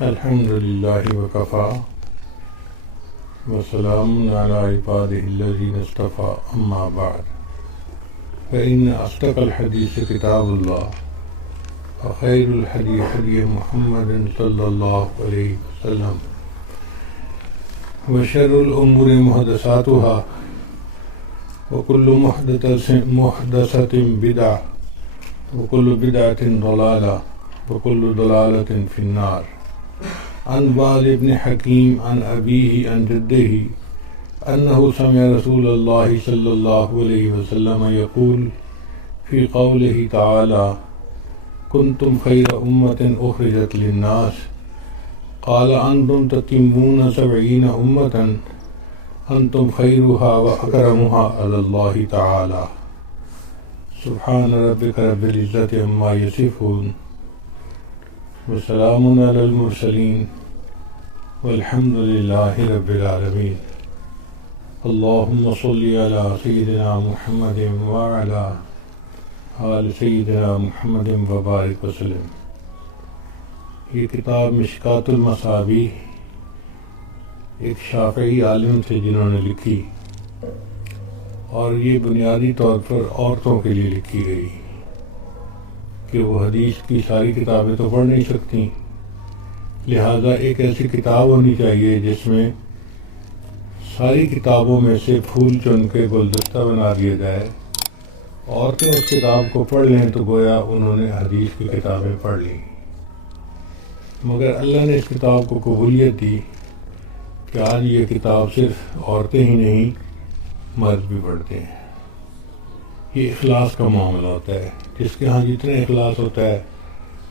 الحمد لله وكفى وسلام على عباده الذين اصطفى أما بعد فإن أصدق الحديث كتاب الله وخير الحديث هدي محمد صلى الله عليه وسلم وشر الأمور محدثاتها وكل محدثة بدعة وكل بدعة ضلالة وكل ضلالة في النار. عن بعض ابن حكيم عن أبيه عن جده أنه سمع رسول الله صلى الله عليه وسلم يقول في قوله تعالى كنتم خير أمة أخرجت للناس قال أنتم تتمون 70 أمة أنتم خيرها وأكرمها على الله تعالى. سبحان ربك رب العزة عما يصفون وسلام على المرسلين والحمد لله رب العالمين. اللهم صل على سيدنا محمد وعلى آل سيدنا محمد وبارك وسلم. یہ کتاب مشکات المصابیح ایک شافعی عالم تھے جنہوں نے لکھی، اور یہ بنیادی طور پر عورتوں کے لیے لکھی گئی کہ وہ حدیث کی ساری کتابیں تو پڑھ نہیں سکتی، لہذا ایک ایسی کتاب ہونی چاہیے جس میں ساری کتابوں میں سے پھول چن کے گلدستہ بنا دیا جائے. عورتیں اس کتاب کو پڑھ لیں تو گویا انہوں نے حدیث کی کتابیں پڑھ لیں. مگر اللہ نے اس کتاب کو قبولیت دی کہ آج یہ کتاب صرف عورتیں ہی نہیں مرد بھی پڑھتے ہیں. یہ اخلاص کا معاملہ ہوتا ہے، جس کے ہاں جتنے اخلاص ہوتا ہے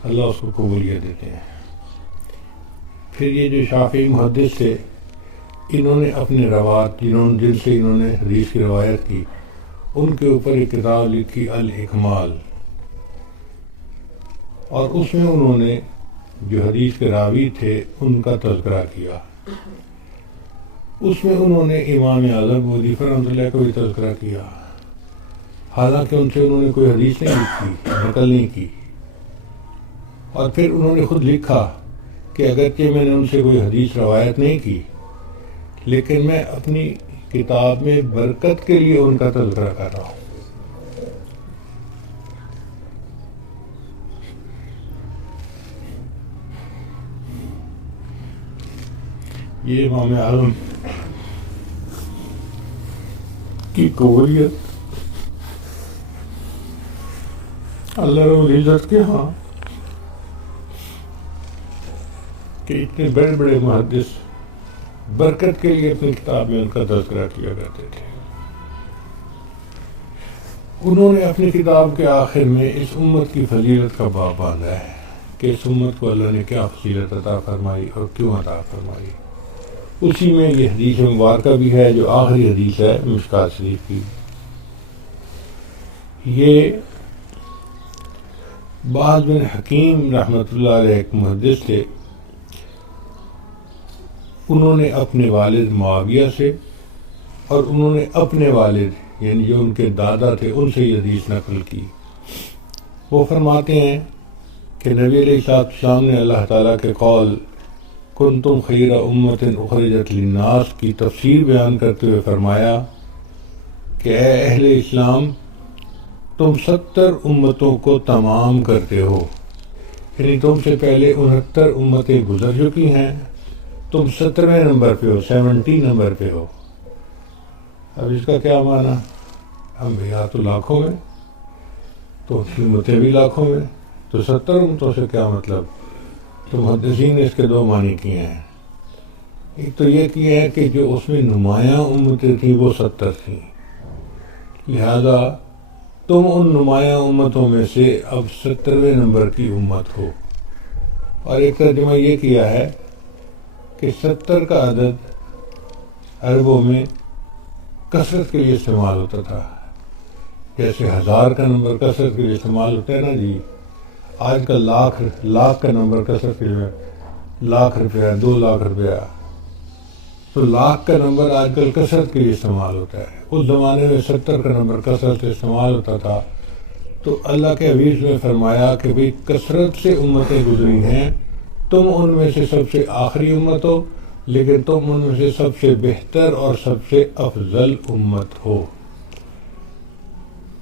اللہ اس کو قبولیت دیتے ہیں. پھر یہ جو شافعی محدث تھے، انہوں نے اپنے روات جن سے انہوں نے حدیث کی روایت کی، ان کے اوپر ایک کتاب لکھی الاکمال، اور اس میں انہوں نے جو حدیث کے راوی تھے ان کا تذکرہ کیا. اس میں انہوں نے امام اعظم ابو حنیفہ رحمۃ اللہ کا بھی تذکرہ کیا، حالانکہ ان سے انہوں نے کوئی حدیث نہیں لکھی، نقل نہیں کی. اور پھر انہوں نے خود لکھا کہ اگرچہ میں نے ان سے کوئی حدیث روایت نہیں کی، لیکن میں اپنی کتاب میں برکت کے لیے ان کا تذکرہ کر رہا ہوں. یہ امام اعظم کی قبولیت اللہ رب العزت کے ہاں کہ اتنے بڑے بڑے محدث برکت کے لیے اپنی کتاب میں ان کا تذکرہ کیا کرتے تھے. انہوں نے اپنی کتاب کے آخر میں اس امت کی فضیلت کا باب باندھا ہے کہ اس امت کو اللہ نے کیا فضیلت عطا فرمائی اور کیوں عطا فرمائی. اسی میں یہ حدیث مبارکہ بھی ہے جو آخری حدیث ہے مشکات شریف کی. یہ بعض بن حکیم رحمۃ اللہ علیہ ایک محدث تھے. انہوں نے اپنے والد معاویہ سے اور انہوں نے اپنے والد یعنی جو ان کے دادا تھے ان سے یہ حدیث نقل کی. وہ فرماتے ہیں کہ نبی علیہ السلام نے اللہ تعالیٰ کے قول کنتم خیر امت اخرجت للناس کی تفسیر بیان کرتے ہوئے فرمایا کہ اے اہل اسلام، تم 70 امتوں کو تمام کرتے ہو، یعنی تم سے پہلے 69 امتیں گزر چکی ہیں، تم 70ویں نمبر پہ ہو، 70 نمبر پہ ہو. اب اس کا کیا معنی؟ انبیاء تو لاکھوں میں، تو امتیں بھی لاکھوں میں، تو 70 امتوں سے کیا مطلب؟ تو محدثین نے اس کے 2 معنی کیے ہیں. ایک تو یہ کیا ہے کہ جو اس میں نمایاں امتیں تھیں وہ 70 تھیں، لہذا تم ان نمایاں امتوں میں سے اب 70ویں نمبر کی امت ہو. اور ایک ترجمہ یہ کیا ہے کہ 70 کا عدد عربوں میں کثرت کے لیے استعمال ہوتا تھا، جیسے 1000 کا نمبر کثرت کے لیے استعمال ہوتا ہے نا جی. آج کل لاکھ کا نمبر کثرت کے لیے، لاکھ روپیہ، 2 لاکھ روپیہ، تو لاکھ کا نمبر آج کل کثرت کے لیے استعمال ہوتا ہے. اس زمانے میں 70 کا نمبر کثرت سے استعمال ہوتا تھا. تو اللہ کے حبیب نے فرمایا کہ بھئی کثرت سے امتیں گزری ہیں تم ان میں سے سب سے آخری امت ہو، لیکن تم ان میں سے سب سے بہتر اور سب سے افضل امت ہو۔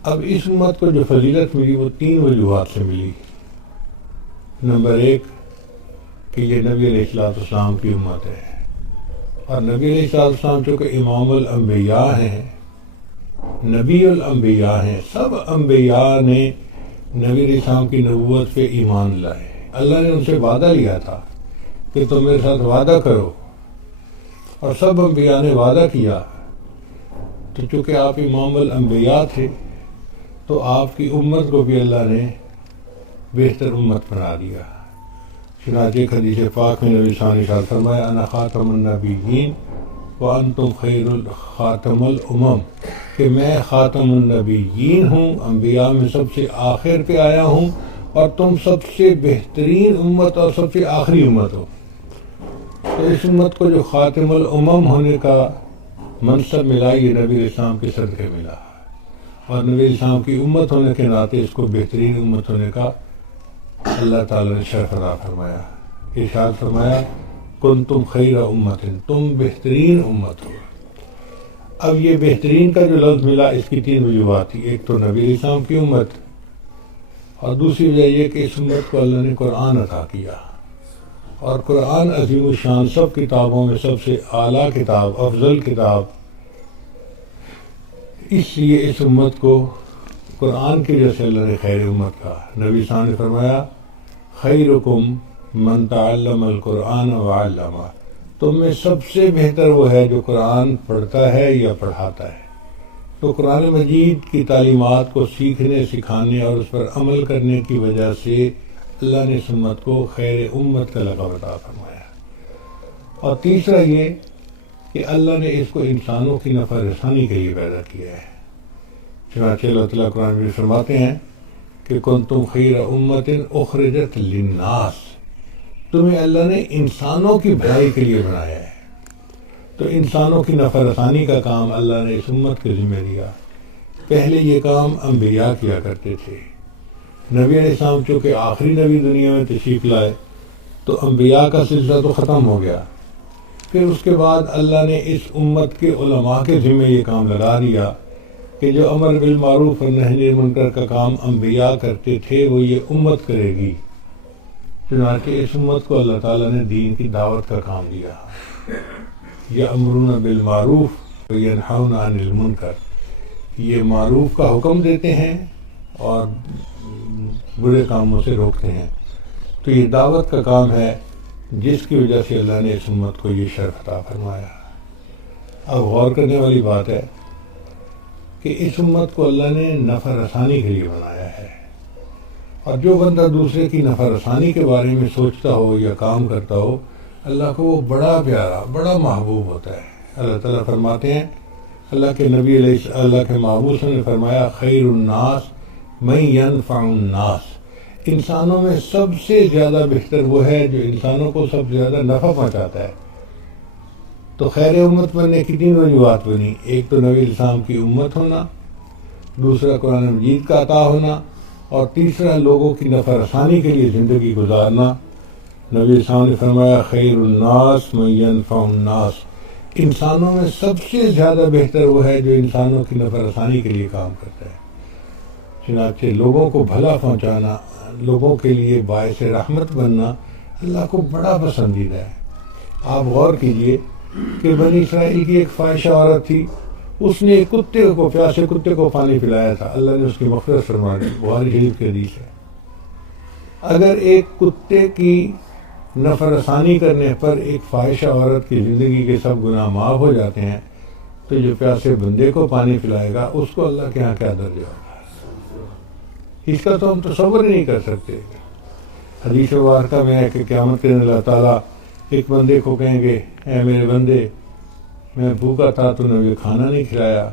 اب اس امت کو جو فضیلت ملی وہ 3 وجوہات سے ملی۔ نمبر 1 کہ یہ نبی علیہ السلام کی امت ہے، اور نبی علیہ السلام چونکہ امام الانبیاء ہیں، نبی الانبیاء ہیں، سب انبیاء نے نبی علیہ السلام کی نبوت پہ ایمان لائے۔ اللہ نے ان سے وعدہ لیا تھا کہ تم میرے ساتھ وعدہ کرو، اور سب انبیاء نے وعدہ کیا۔ تو چونکہ آپ امام الانبیاء تھے تو آپ کی امت کو بھی اللہ نے بہتر امت بنا دیا۔ چنانچہ حدیث پاک میں نبی صلی اللہ علیہ وسلم نے فرمایا انا خاتم النبیین وانتم خیر خاتم الامم، کہ میں خاتم النبیین ہوں، انبیاء میں سب سے آخر پہ آیا ہوں، اور تم سب سے بہترین امت اور سب سے آخری امت ہو۔ تو اس امت کو جو خاتم الامم ہونے کا منصب ملا یہ نبی علیہ السلام کے صدقے ملا، اور نبی علیہ السلام کی امت ہونے کے ناطے اس کو بہترین امت ہونے کا اللہ تعالیٰ نے شرف عطا فرمایا۔ ارشاد فرمایا کنتم خیر امت، تم بہترین امت ہو۔ اب یہ بہترین کا جو لفظ ملا اس کی 3 وجوہات تھی۔ ایک تو نبی علیہ السلام کی امت، اور دوسری وجہ یہ کہ اس امت کو اللہ نے قرآن عطا کیا، اور قرآن عظیم الشان سب کتابوں میں سب سے اعلیٰ کتاب، افضل کتاب، اس لیے اس امت کو قرآن کی وجہ سے اللہ نے خیر امت کہا۔ نبی صلی اللہ علیہ وسلم نے فرمایا خیرکم من تعلم القرآن وعلمہ، تم میں سب سے بہتر وہ ہے جو قرآن پڑھتا ہے یا پڑھاتا ہے۔ تو قرآن مجید کی تعلیمات کو سیکھنے، سکھانے اور اس پر عمل کرنے کی وجہ سے اللہ نے اس امت کو خیر امت کا لقب عطا فرمایا۔ اور تیسرا یہ کہ اللہ نے اس کو انسانوں کی نفع رسانی کے لیے پیدا کیا ہے۔ چنانچہ اللہ تعالیٰ قرآن میں فرماتے ہیں کہ کنتم خیر امت اخرجت للناس، تمہیں اللہ نے انسانوں کی بھلائی کے لیے بنایا ہے۔ تو انسانوں کی نفع رسانی کا کام اللہ نے اس امت کے ذمہ دیا۔ پہلے یہ کام انبیاء کیا کرتے تھے، نبی علیہ السلام چونکہ آخری نبی دنیا میں تشریف لائے تو انبیاء کا سلسلہ تو ختم ہو گیا۔ پھر اس کے بعد اللہ نے اس امت کے علماء کے ذمہ یہ کام لگا دیا کہ جو امر بالمعروف اور نہی عن المنکر کا کام انبیاء کرتے تھے وہ یہ امت کرے گی۔ چنانچہ اس امت کو اللہ تعالیٰ نے دین کی دعوت کا کام دیا۔ یأمرون بالمعروف وینہون عن المنکر، یہ معروف کا حکم دیتے ہیں اور برے کاموں سے روکتے ہیں۔ تو یہ دعوت کا کام ہے جس کی وجہ سے اللہ نے اس امت کو یہ شرف عطا فرمایا۔ اب غور کرنے والی بات ہے کہ اس امت کو اللہ نے نفع رسانی کے لیے بنایا ہے، اور جو بندہ دوسرے کی نفع رسانی کے بارے میں سوچتا ہو یا کام کرتا ہو اللہ کو وہ بڑا پیارا، بڑا محبوب ہوتا ہے۔ اللہ تعالیٰ فرماتے ہیں، اللہ کے نبی علیہ اللہ کے محبوب نے فرمایا خیر الناس من ینفع الناس، انسانوں میں سب سے زیادہ بہتر وہ ہے جو انسانوں کو سب سے زیادہ نفع پہنچاتا ہے۔ تو خیر امت بننے کی 3 وجوہات بنی، ایک تو نبی السلام کی امت ہونا، دوسرا قرآن مجید کا عطا ہونا، اور تیسرا لوگوں کی نفع رسانی کے لیے زندگی گزارنا۔ نبی السلام نے فرمایا خیر الناس من ینفع الناس، انسانوں میں سب سے زیادہ بہتر وہ ہے جو انسانوں کی نفع رسانی کے لیے کام کرتا ہے۔ چنانچہ لوگوں کو بھلا پہنچانا، لوگوں کے لیے باعث رحمت بننا اللہ کو بڑا پسندیدہ ہے۔ آپ غور کیجئے کہ بنی اسرائیل کی ایک فاحشہ عورت تھی، اس نے ایک پیاسے کتے کو پانی پلایا تھا، اللہ نے اس کی مغفرت فرما دی، بخاری شریف کی حدیث ہے۔ اگر ایک کتے کی نفع رسانی کرنے پر ایک فاحشہ عورت کی زندگی کے سب گناہ معاف ہو جاتے ہیں تو جو پیاسے بندے کو پانی پلائے گا اس کو اللہ کے یہاں کیا درجہ ہوگا، اس کا تو ہم تصور ہی نہیں کر سکتے۔ حدیث مبارکہ میں ہے کہ قیامت کے دن اللہ تعالیٰ ایک بندے کو کہیں گے اے میرے بندے میں بھوکا تھا تو نے مجھے کھانا نہیں کھلایا۔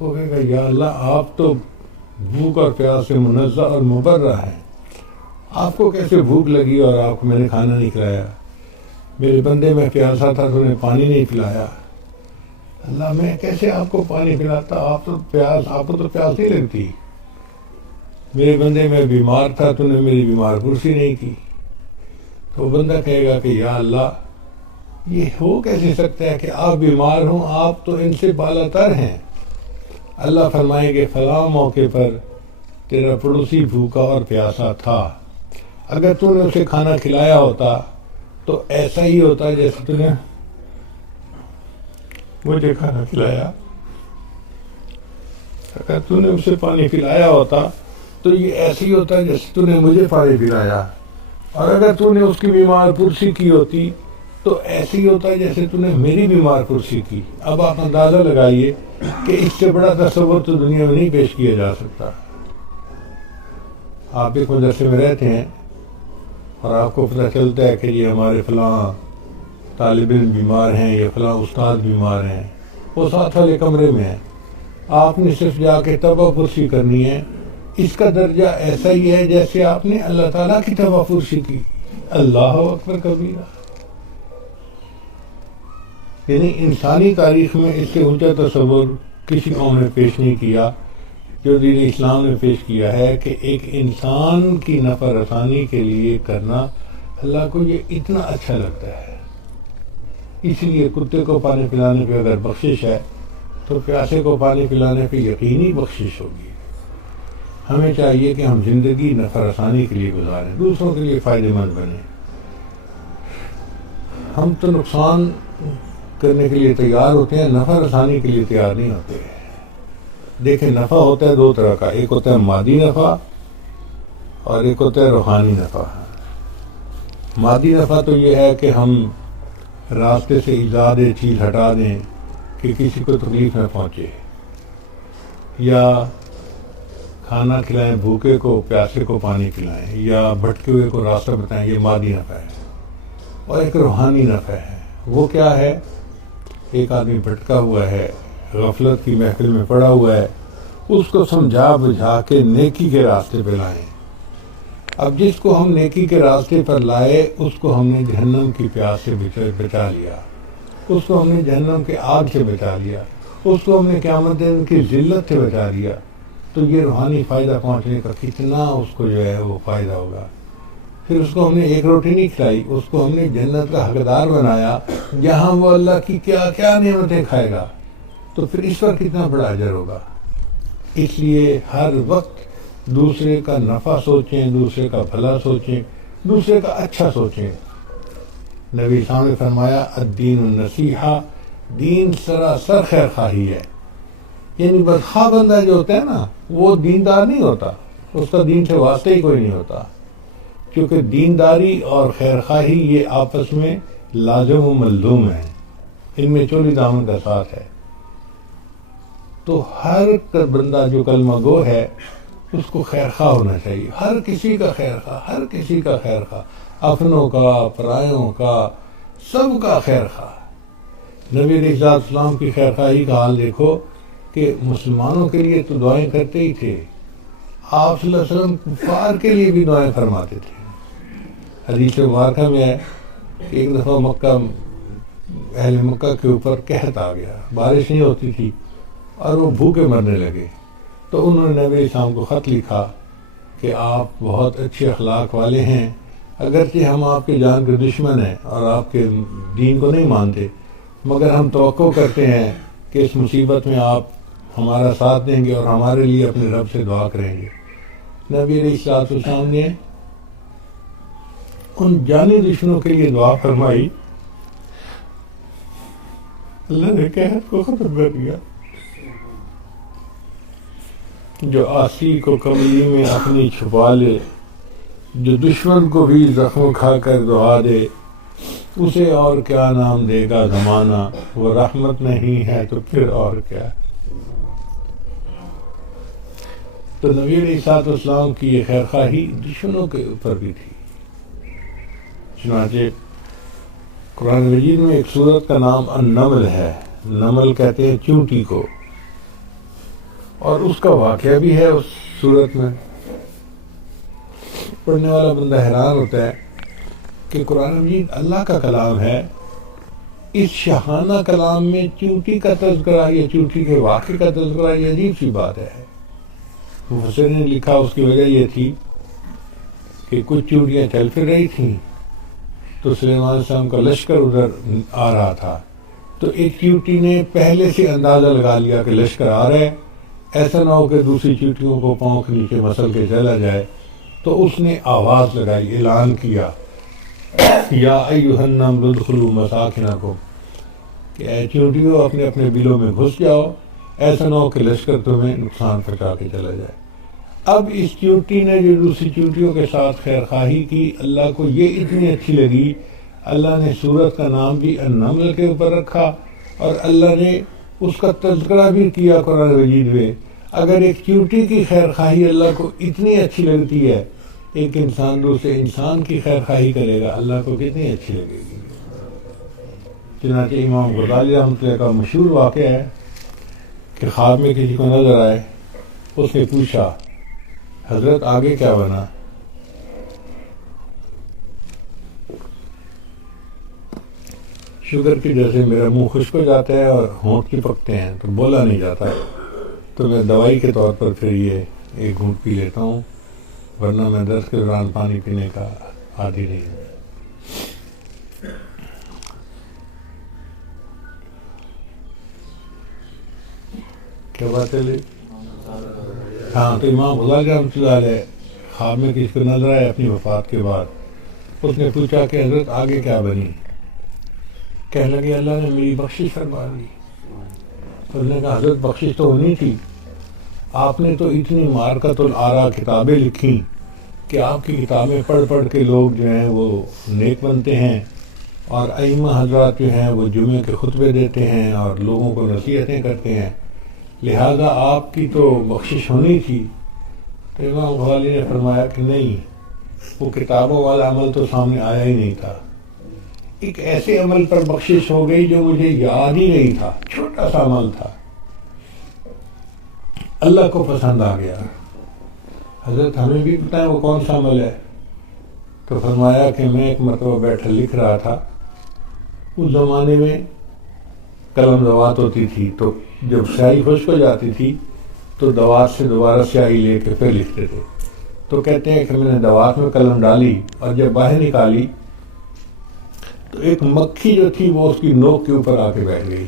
وہ کہے گا یا اللہ آپ تو بھوک اور پیاس سے منزہ اور مبرہ ہیں، آپ کو کیسے بھوک لگی اور آپ کو میں نے کھانا نہیں کھلایا؟ میرے بندے میں پیاسا تھا تو نے پانی نہیں پلایا۔ اللہ میں کیسے آپ کو پانی پلاتا، آپ کو تو پیاس نہیں لگتی۔ میرے بندے میں بیمار تھا تو نے میری بیمار پرسی نہیں کی۔ تو بندہ کہے گا کہ یا اللہ یہ ہو کیسے سکتا ہے کہ آپ بیمار ہوں، آپ تو ان سے بالا تر ہیں۔ اللہ فرمائے گے فلاں موقع پر تیرا پڑوسی بھوکا اور پیاسا تھا، اگر تو نے اسے کھانا کھلایا ہوتا تو ایسا ہی ہوتا جیسے تو نے مجھے کھانا کھلایا، اگر تو نے اسے پانی پلایا ہوتا تو یہ ایسے ہی ہوتا جیسے تو نے مجھے پانی پلایا، اور اگر تو نے اس کی بیمار پرسی کی ہوتی تو ایسے ہی ہوتا جیسے تو نے میری بیمار پرسی کی۔ اب آپ اندازہ لگائیے کہ اس سے بڑا تصور تو دنیا میں نہیں پیش کیا جا سکتا۔ آپ ایک مدرسے میں رہتے ہیں اور آپ کو پتہ چلتا ہے کہ یہ ہمارے فلاں طالب علم بیمار ہیں یا فلاں استاد بیمار ہیں، وہ ساتھ والے کمرے میں ہیں، آپ نے صرف جا کے توبہ پرسی کرنی ہے۔ اس کا درجہ ایسا ہی ہے جیسے آپ نے اللہ تعالیٰ کی توبہ پرسی کی۔ اللہ اکبر کبیرہ۔ یعنی انسانی تاریخ میں اس سے اونچا تصور کسی قوم نے پیش نہیں کیا جو دین اسلام نے پیش کیا ہے کہ ایک انسان کی نفع رسانی کے لیے کرنا اللہ کو یہ اتنا اچھا لگتا ہے۔ اس لیے کتے کو پانی پلانے پہ اگر بخشش ہے تو پیاسے کو پانی پلانے پہ یقینی بخشش ہوگی۔ ہمیں چاہیے کہ ہم زندگی نفع رسانی کے لیے گزاریں، دوسروں کے لیے فائدہ مند بنیں۔ ہم تو نقصان کرنے کے لیے تیار ہوتے ہیں، نفع رسانی کے لیے تیار نہیں ہوتے۔ دیکھیں نفع ہوتا ہے دو طرح کا، ایک ہوتا ہے مادی نفع اور ایک ہوتا ہے روحانی نفع۔ مادی نفع تو یہ ہے کہ ہم راستے سے ایجاد چیز ہٹا دیں کہ کسی کو تکلیف نہ پہنچے، یا کھانا کھلائیں بھوکے کو، پیاسے کو پانی پلائیں، یا بھٹکے ہوئے کو راستہ بتائیں، یہ مادی نفع ہے۔ اور ایک روحانی نفع ہے، وہ کیا ہے؟ ایک آدمی بھٹکا ہوا ہے، غفلت کی محفل میں پڑا ہوا ہے، اس کو سمجھا بجھا کے نیکی کے راستے پہ لائیں۔ اب جس کو ہم نیکی کے راستے پر لائے اس کو ہم نے جہنم کی پیاس سے بچا لیا، اس کو ہم نے جہنم کے آگ سے بچا لیا، اس کو ہم نے قیامت دن کی ذلت سے بچا لیا۔ تو یہ روحانی فائدہ پہنچنے کا کتنا اس کو جو ہے وہ فائدہ ہوگا۔ پھر اس کو ہم نے ایک روٹی نہیں کھلائی، اس کو ہم نے جنت کا حقدار بنایا جہاں وہ اللہ کی کیا کیا نعمتیں کھائے گا، تو پھر اس پر کتنا بڑا اجر ہوگا۔ اس لیے ہر وقت دوسرے کا نفع سوچیں، دوسرے کا بھلا سوچیں، دوسرے کا اچھا سوچیں۔ نبی صاحب نے فرمایا الدین النصیحہ، دین سراسر خیر خواہی ہے۔ یعنی بدخواہ بندہ جو ہوتا ہے نا وہ دیندار نہیں ہوتا، اس کا دین سے واسطہ ہی کوئی نہیں ہوتا، کیونکہ دینداری اور خیر خواہی یہ آپس میں لازم و ملزوم ہیں، ان میں چولی دامن کا ساتھ ہے۔ تو ہر بندہ جو کلمہ گو ہے اس کو خیر خواہ ہونا چاہیے، ہر کسی کا خیر خواہ، ہر کسی کا خیر خواہ، اپنوں کا، پرایوں کا، سب کا خیر خواہ۔ نبی علیہ السلام کی خیر خواہی کا حال دیکھو کہ مسلمانوں کے لیے تو دعائیں کرتے ہی تھے، آپ صلی اللہ علیہ وسلم کفار کے لیے بھی دعائیں فرماتے تھے۔ حدیث مبارکہ میں ہے کہ ایک دفعہ اہل مکہ کے اوپر قحط آ گیا، بارش نہیں ہوتی تھی اور وہ بھوکے مرنے لگے، تو انہوں نے نبی اسلام کو خط لکھا کہ آپ بہت اچھے اخلاق والے ہیں، اگرچہ ہم آپ کے جان کے دشمن ہیں اور آپ کے دین کو نہیں مانتے، مگر ہم توقع کرتے ہیں کہ اس مصیبت میں آپ ہمارا ساتھ دیں گے اور ہمارے لیے اپنے رب سے دعا کریں گے۔ نبی علیہ السلام نے ان جانی دشمنوں کے لیے دعا فرمائی، اللہ نے قحط کو ختم کر دیا۔ جو آسی کو کملی میں اپنی چھپا لے، جو دشمن کو بھی زخم کھا کر دعا دے، اسے اور کیا نام دے گا زمانہ، وہ رحمت نہیں ہے تو پھر اور کیا۔ تو نبی علیہ السلام کی یہ خیر خواہی دشمنوں کے اوپر بھی تھی۔ چنانچہ قرآن مجید میں ایک سورت کا نام النمل ہے، نمل کہتے ہیں چونٹی کو، اور اس کا واقعہ بھی ہے اس سورت میں۔ پڑھنے والا بندہ حیران ہوتا ہے کہ قرآن مجید اللہ کا کلام ہے، اس شاہانہ کلام میں چونٹی کا تذکرہ یا چونٹی کے واقعے کا تذکرہ، یہ عجیب سی بات ہے۔ مفسر نے لکھا اس کی وجہ یہ تھی کہ کچھ چونٹیاں چل پھر رہی تھیں، تو سلیمان علیہ السلام کا لشکر ادھر آ رہا تھا، تو ایک چیونٹی نے پہلے سے اندازہ لگا لیا کہ لشکر آ رہا ہے، ایسا نہ ہو کہ دوسری چیونٹیوں کو پاؤں کے نیچے مسل کے چلا جائے، تو اس نے آواز لگائی، اعلان کیا، یا ایھا النمل ادخلوا مساکنکم، کہ اے چیونٹیوں اپنے اپنے بلوں میں گھس جاؤ، ایسا نہ ہو کہ لشکر تمہیں نقصان پہنچا کے چلا جائے۔ اب اس چیونٹی نے جو دوسری چیونٹیوں کے ساتھ خیر خواہی کی، اللہ کو یہ اتنی اچھی لگی، اللہ نے سورت کا نام بھی النمل کے اوپر رکھا، اور اللہ نے اس کا تذکرہ بھی کیا قرآن مجید میں۔ اگر ایک چیونٹی کی خیر خواہی اللہ کو اتنی اچھی لگتی ہے، ایک انسان دوسرے انسان کی خیر خواہی کرے گا، اللہ کو کتنی اچھی لگے گی۔ چنانچہ امام غزالی رحمۃ اللہ کا مشہور واقعہ ہے کہ خواب میں کسی کو نظر آئے، اس نے پوچھا حضرت آگے کیا بنا؟ شوگر کی وجہ سے میرا منہ خشک ہو جاتا ہے اور ہونٹ کی پکتے ہیں تو بولا نہیں جاتا، تو میں دوائی کے طور پر پھر یہ ایک گھونٹ پی لیتا ہوں، ورنہ میں درس کے دوران پانی پینے کا عادی نہیں ہوں۔ کیا بات ہے؟ ہاں، تو امام غزالی رحمۃ اللہ علیہ خواب میں کسی کو نظر آئے اپنی وفات کے بعد، اس نے پوچھا کہ حضرت آگے کیا بنی؟ کہنے لگے اللہ نے میری بخشش فرما دی۔ اس نے کہا حضرت بخشش تو ہونی تھی، آپ نے تو اتنی مارکۃ الآراء کتابیں لکھی کہ آپ کی کتابیں پڑھ پڑھ کے لوگ جو ہیں وہ نیک بنتے ہیں، اور ائمہ حضرات جو ہیں وہ جمعے کے خطبے دیتے ہیں اور لوگوں کو نصیحتیں کرتے ہیں، لہذا آپ کی تو بخشش ہونی تھی۔ تو امام غزالی نے فرمایا کہ نہیں، وہ کتابوں والا عمل تو سامنے آیا ہی نہیں تھا، ایک ایسے عمل پر بخشش ہو گئی جو مجھے یاد ہی نہیں تھا، چھوٹا سا عمل تھا، اللہ کو پسند آ گیا۔ حضرت ہمیں بھی پتہ ہے وہ کون سا عمل ہے؟ تو فرمایا کہ میں ایک مرتبہ بیٹھا لکھ رہا تھا، اس زمانے میں قلم دوات ہوتی تھی، تو جب سیاہی خشک ہو جاتی تھی تو دوات سے دوبارہ سیاہی لے کے پھر لکھتے تھے، تو کہتے ہیں کہ میں نے دوات میں قلم ڈالی اور جب باہر نکالی تو ایک مکھی جو تھی وہ اس کی نوک کے اوپر آ کے بیٹھ گئی۔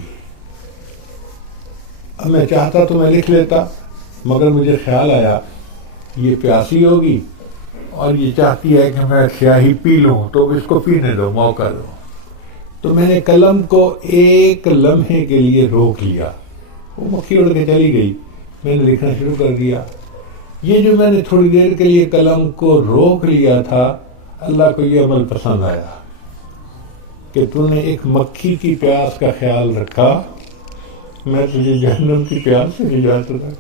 اب میں چاہتا تو میں لکھ لیتا، مگر مجھے خیال آیا یہ پیاسی ہوگی اور یہ چاہتی ہے کہ میں سیاہی پی لوں، تو اس کو پینے دو، موقع دو۔ تو میں نے قلم کو ایک لمحے کے لیے روک لیا، وہ مکھی اڑ کے چلی گئی، میں نے لکھنا شروع کر دیا۔ یہ جو میں نے تھوڑی دیر کے لیے قلم کو روک لیا تھا، اللہ کو یہ عمل پسند آیا کہ تو نے ایک مکھی کی پیاس کا خیال رکھا، میں تجھے جہنم کی پیاس سے نجات دوں۔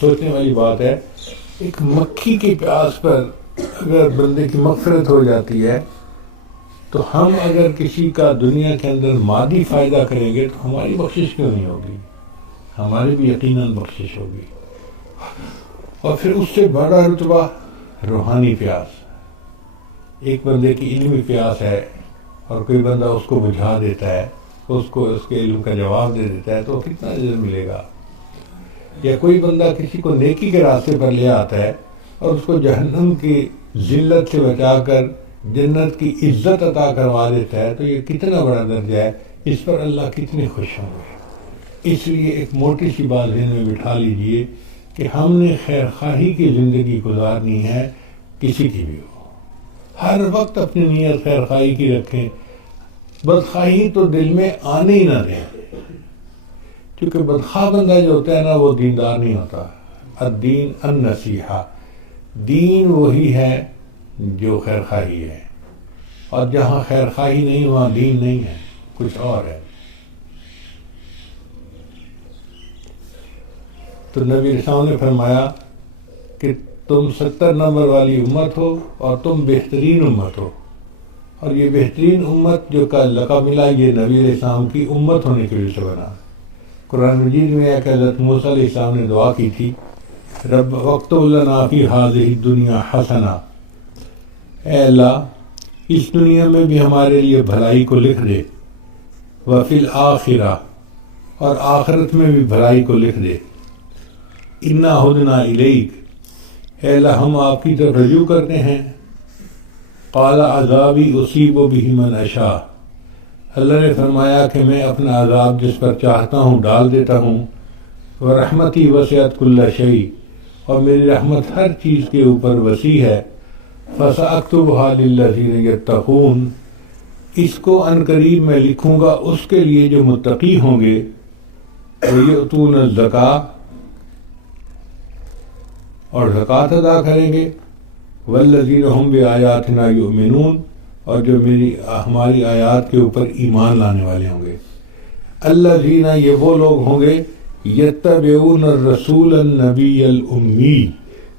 سوچنے والی بات ہے، ایک مکھی کی پیاس پر اگر بندے کی مغفرت ہو جاتی ہے، تو ہم اگر کسی کا دنیا کے اندر مادی فائدہ کریں گے تو ہماری بخشش کیوں نہیں ہوگی؟ ہماری بھی یقیناً بخشش ہوگی۔ اور پھر اس سے بڑا رتبہ روحانی پیاس، ایک بندے کی علمی پیاس ہے اور کوئی بندہ اس کو بجھا دیتا ہے، اس کو اس کے علم کا جواب دے دیتا ہے، تو کتنا اجر ملے گا؟ یا کوئی بندہ کسی کو نیکی کے راستے پر لے آتا ہے اور اس کو جہنم کی ذلت سے بچا کر جنت کی عزت عطا کروا دیتا ہے، تو یہ کتنا بڑا درجہ ہے، اس پر اللہ کتنے خوش ہوں گے۔ اس لیے ایک موٹی سی بات ذہن میں بٹھا لیجئے کہ ہم نے خیر خواہی کی زندگی گزارنی ہے، کسی کی بھی ہو، ہر وقت اپنی نیت خیر خواہی کی رکھیں، بدخواہی تو دل میں آنے ہی نہ دیں، کیونکہ بدخواہ بندہ جو ہوتا ہے نا وہ دیندار نہیں ہوتا۔ الدین النصیحہ، دین وہی ہے جو خیر خواہی ہے، اور جہاں خیر خواہی نہیں وہاں دین نہیں ہے، کچھ اور ہے۔ تو نبی رسول نے فرمایا کہ تم 70 نمبر والی امت ہو اور تم بہترین امت ہو، اور یہ بہترین امت جو کا لقب ملا یہ نبی علیہ السلام کی امت ہونے کی وجہ سے بنا۔ قرآن مجید میں ایک حضرت موسیٰ علیہ السلام نے دعا کی تھی، رب واکتب لنا فی ہذہ الدنیا حسنہ، اے اللہ اس دنیا میں بھی ہمارے لیے بھلائی کو لکھ دے، وفی الآخرہ اور آخرت میں بھی بھلائی کو لکھ دے، انا ہدنا الیک، اے اللہ ہم آپ کی طرف رجوع کرتے ہیں، قال عذابی اصیب بہ من اشاء، اللہ نے فرمایا کہ میں اپنا عذاب جس پر چاہتا ہوں ڈال دیتا ہوں، ورحمتی وسعت کل شیء، اور میری رحمت ہر چیز کے اوپر وسیع ہے، فسأکتبها للذین یتقون، اس کو عنقریب میں لکھوں گا اس کے لیے جو متقی ہوں گے، ویؤتون الزکاۃ، اور زکوٰۃ ادا کریں گے، والذین هم بآیاتنا یؤمنون، اور جو ہماری آیات کے اوپر ایمان لانے والے ہوں گے، الذین، یہ وہ لوگ ہوں گے، یتبعون الرسول النبی الامی،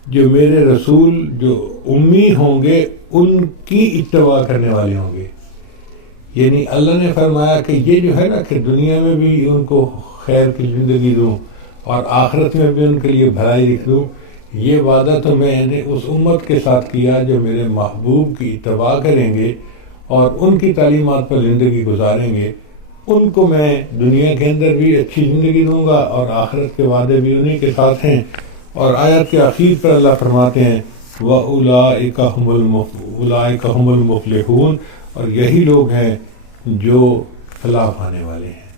جو میرے رسول جو امی ہوں گے ان کی اتباع کرنے والے ہوں گے۔ یعنی اللہ نے فرمایا کہ یہ جو ہے نا کہ دنیا میں بھی ان کو خیر کی زندگی دوں اور آخرت میں بھی ان کے لیے بھلائی لکھ دوں، یہ وعدہ تو میں نے اس امت کے ساتھ کیا جو میرے محبوب کی اتباع کریں گے اور ان کی تعلیمات پر زندگی گزاریں گے، ان کو میں دنیا کے اندر بھی اچھی زندگی دوں گا اور آخرت کے وعدے بھی انہی کے ساتھ ہیں۔ اور آیت کے آخر پر اللہ فرماتے ہیں وَأُولَئِكَ هُمُ الْمُفْلِحُونَ، اور یہی لوگ ہیں جو فلاح پانے والے ہیں۔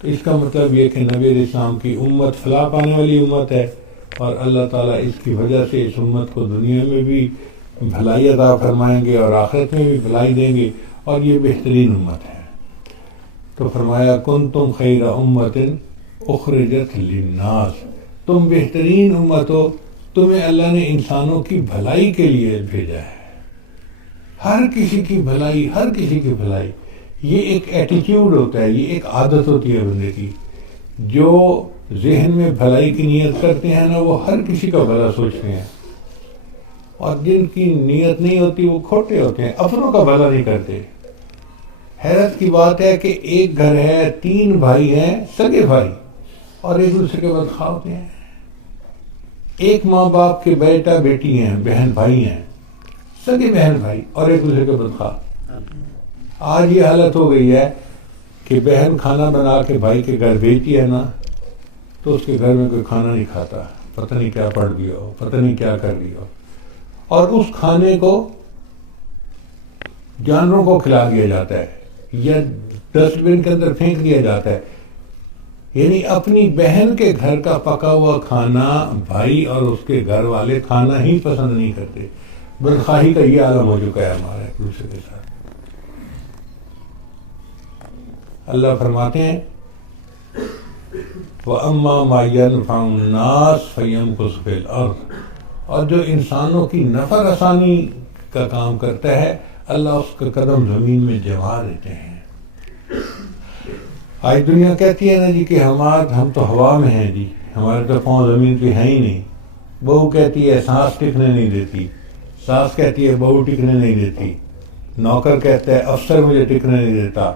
تو اس کا مطلب یہ کہ نبی علیہ السلام کی امت فلاح پانے والی امت ہے، اور اللہ تعالیٰ اس کی وجہ سے اس امت کو دنیا میں بھی بھلائی عطا فرمائیں گے اور آخرت میں بھی بھلائی دیں گے، اور یہ بہترین امت ہے۔ تو فرمایا کنتم خیر امت اخرجت للناس، تم بہترین امت ہو، تمہیں اللہ نے انسانوں کی بھلائی کے لیے بھیجا ہے، ہر کسی کی بھلائی، ہر کسی کی بھلائی۔ یہ ایک ایٹیٹیوڈ ہوتا ہے، یہ ایک عادت ہوتی ہے بندے کی، جو ذہن میں بھلائی کی نیت کرتے ہیں نا وہ ہر کسی کا بھلا سوچتے ہیں، اور جن کی نیت نہیں ہوتی وہ کھوٹے ہوتے ہیں، اپنوں کا بھلا نہیں کرتے۔ حیرت کی بات ہے کہ ایک گھر ہے، 3 بھائی ہیں، سگے بھائی، اور ایک دوسرے کے بدخواہ ہوتے ہیں۔ ایک ماں باپ کے بیٹا بیٹی ہیں، بہن بھائی ہیں، سگے بہن بھائی، اور ایک دوسرے کے بدخواہ۔ آج یہ حالت ہو گئی ہے کہ بہن کھانا بنا کے بھائی کے گھر بھیجتی ہے نا تو اس کے گھر میں کوئی کھانا نہیں کھاتا، پتہ نہیں کیا پڑ گیا ہو، پتہ نہیں کیا کر گیا ہو، اور اس کھانے کو جانوروں کو کھلا دیا جاتا ہے یا ڈسٹ بن کے اندر پھینک دیا جاتا ہے۔ یعنی اپنی بہن کے گھر کا پکا ہوا کھانا بھائی اور اس کے گھر والے کھانا ہی پسند نہیں کرتے۔ بدخواہی کا یہ عالم ہو چکا ہے ہمارے ایک دوسرے کے ساتھ۔ اللہ فرماتے ہیں وَأَمَّا مَا يَنْفَعُ النَّاسَ فَيَمْكُثُ فِي الْأَرْضِ، اور جو انسانوں کی نفع رسانی کا کام کرتا ہے اللہ اس کا قدم زمین میں جما دیتے ہیں۔ آج دنیا کہتی ہے نا جی کہ ہم تو ہوا میں ہیں جی، ہمارے تو پاؤں زمین پہ ہیں ہی نہیں۔ بہو کہتی ہے سانس ٹکنے نہیں دیتی، ساس کہتی ہے بہو ٹکنے نہیں دیتی، نوکر کہتا ہے افسر مجھے ٹکنے نہیں دیتا،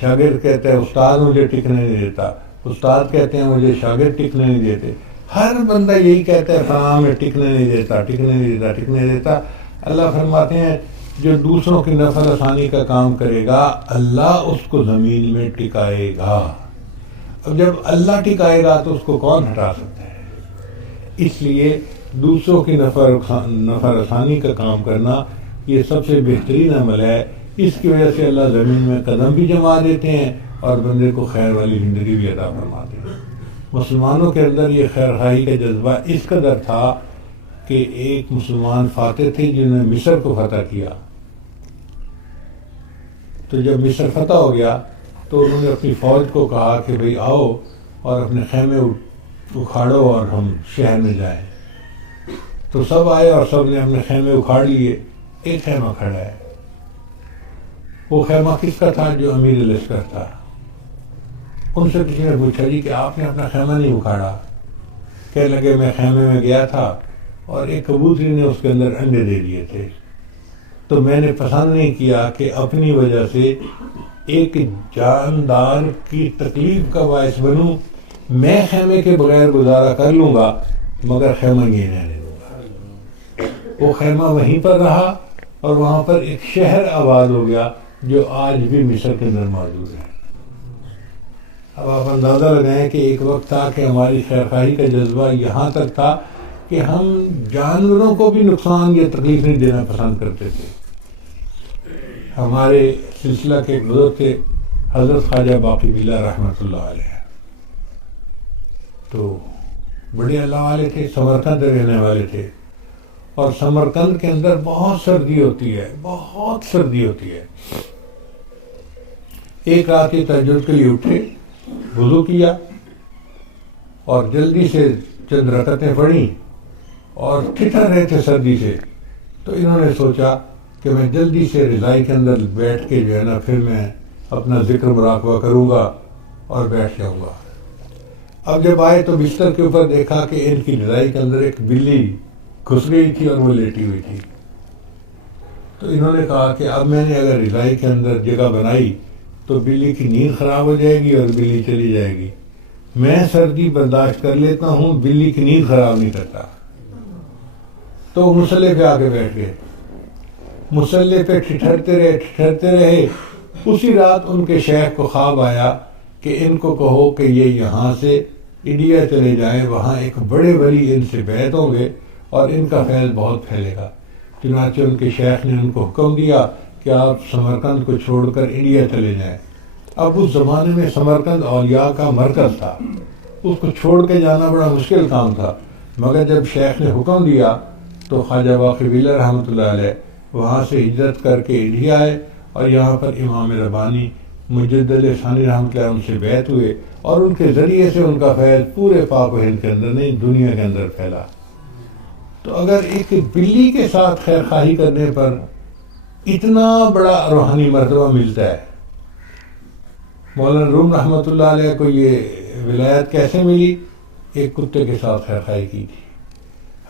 شاگرد کہتا ہے استاد مجھے ٹکنے نہیں دیتا، استاد کہتے ہیں مجھے شاگرد ٹکنے نہیں دیتے۔ ہر بندہ یہی کہتا ہے فلاں میں ٹکنے نہیں دیتا، ٹکنے نہیں دیتا، ٹکنے نہیں دیتا۔ اللہ فرماتے ہیں جو دوسروں کی نفع رسانی کا کام کرے گا اللہ اس کو زمین میں ٹکائے گا۔ اب جب اللہ ٹکائے گا تو اس کو کون ہٹا سکتا ہے؟ اس لیے دوسروں کی نفع رسانی کا کام کرنا یہ سب سے بہترین عمل ہے۔ اس کی وجہ سے اللہ زمین میں قدم بھی جما دیتے ہیں اور بندے کو خیر والی زندگی بھی عطا فرماتے ہیں۔ مسلمانوں کے اندر یہ خیر خواہی کا جذبہ اس قدر تھا کہ ایک مسلمان فاتح تھے جنہوں نے مصر کو فتح کیا۔ تو جب مصر فتح ہو گیا تو انہوں نے اپنی فوج کو کہا کہ بھئی آؤ اور اپنے خیمے اکھاڑو اور ہم شہر میں جائیں۔ تو سب آئے اور سب نے اپنے خیمے اکھاڑ لیے، ایک خیمہ کھڑا ہے۔ وہ خیمہ کس کا تھا؟ جو امیر لشکر تھا۔ ان سے کسی نے پوچھا جی کہ آپ نے اپنا خیمہ نہیں اکھاڑا؟ کہنے لگے میں خیمے میں گیا تھا اور ایک کبوتری نے اس کے اندر انڈے دے دیے تھے، تو میں نے پسند نہیں کیا کہ اپنی وجہ سے ایک جاندار کی تکلیف کا باعث بنوں۔ میں خیمے کے بغیر گزارا کر لوں گا مگر خیمہ یہ رہنے دوں گا۔ وہ خیمہ وہیں پر رہا اور وہاں پر ایک شہر آباد ہو گیا جو آج بھی مصر کے اندر موجود ہے۔ اب آپ اندازہ لگائیں کہ ایک وقت تھا کہ ہماری خیرخواہی کا جذبہ یہاں تک تھا کہ ہم جانوروں کو بھی نقصان یا تکلیف نہیں دینا پسند کرتے تھے۔ ہمارے سلسلہ کے ایک بزرگ تھے حضرت خواجہ باقی باللہ رحمۃ اللہ علیہ، تو بڑے اللہ والے تھے، سمرقند رہنے والے تھے، اور سمرقند کے اندر بہت سردی ہوتی ہے، بہت سردی ہوتی ہے۔ ایک رات یہ تہجد کے لیے اٹھے، وضو کیا اور جلدی سے چند رکعتیں پڑھیں اور ٹھٹر رہے تھے سردی سے، تو انہوں نے سوچا کہ میں جلدی سے رضائی کے اندر بیٹھ کے جو ہے نا پھر میں اپنا ذکر مراقبہ کروں گا اور بیٹھ جاؤں گا۔ اب جب آئے تو بستر کے اوپر دیکھا کہ ان کی رضائی کے اندر ایک بلی گھس گئی تھی اور وہ لیٹی ہوئی تھی۔ تو انہوں نے کہا کہ اب میں نے اگر رضائی کے اندر جگہ بنائی تو بلی کی نیند خراب ہو جائے گی اور بلی چلی جائے گی، میں سردی برداشت کر لیتا ہوں، بلی کی نیند خراب نہیں کرتا۔ تو مصلے پہ آ کے بیٹھ گئے، مصلے پہ ٹھٹھرتے رہے۔ اسی رات ان کے شیخ کو خواب آیا کہ ان کو کہو کہ یہ یہاں سے انڈیا چلے جائیں، وہاں ایک بڑے ولی ان سے بیعت ہوں گے اور ان کا فیض بہت پھیلے گا۔ چنانچہ ان کے شیخ نے ان کو حکم دیا کہ آپ سمرقند کو چھوڑ کر انڈیا چلے جائیں۔ اب اس زمانے میں سمرقند اولیاء کا مرکز تھا، اس کو چھوڑ کے جانا بڑا مشکل کام تھا، مگر جب شیخ نے حکم دیا تو خواجہ باقی باللہ رحمۃ اللہ علیہ وہاں سے ہجرت کر کے انڈیا آئے، اور یہاں پر امام ربانی مجدد ثانی رحمۃ اللہ ان سے بیعت ہوئے، اور ان کے ذریعے سے ان کا فیض پورے پاک و ہند کے اندر نہیں دنیا کے اندر پھیلا۔ تو اگر ایک بلی کے ساتھ خیر خواہی کرنے پر اتنا بڑا روحانی مرتبہ ملتا ہے، مولانا روم رحمۃ اللہ علیہ کو یہ ولایت کیسے ملی؟ ایک کتے کے ساتھ خیر خواہی کی تھی۔